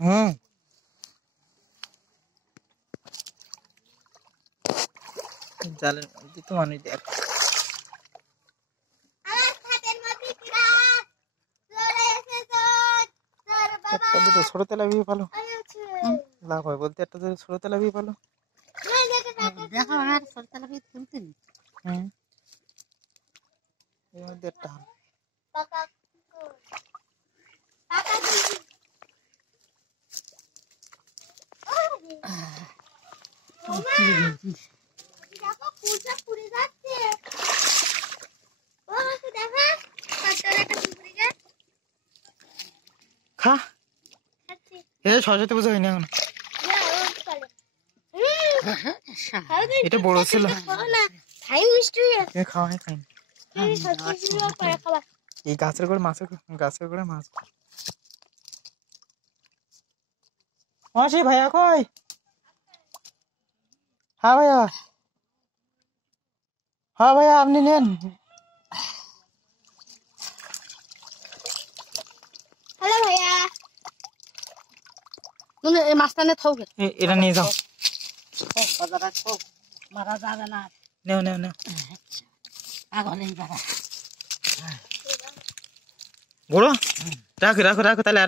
হুম জালের মধ্যে তো অনেক দেখ একটা দুটো ছোট তেলাপি ভালো লাভ হয় বলতে একটা দুটো ছোট তেলাপি ভালো দেখো আমার ছোট তেলাপি তুলতে হুম এর মধ্যে একটা খা এ সরস্বতী পুজো হয়নি এখন এটা বড় ছিল খাওয়া খাইনি এই গাছের করে মাছ মাসি ভাইয়া কই হ্যাঁ ভাইয়া আপনি নেন হ্যালো ভাইয়া তুমি এই মাছটা নিয়ে থাকবে এটা নিয়ে যাও মারা যাবে না নেও বড় রাখো তাহলে আর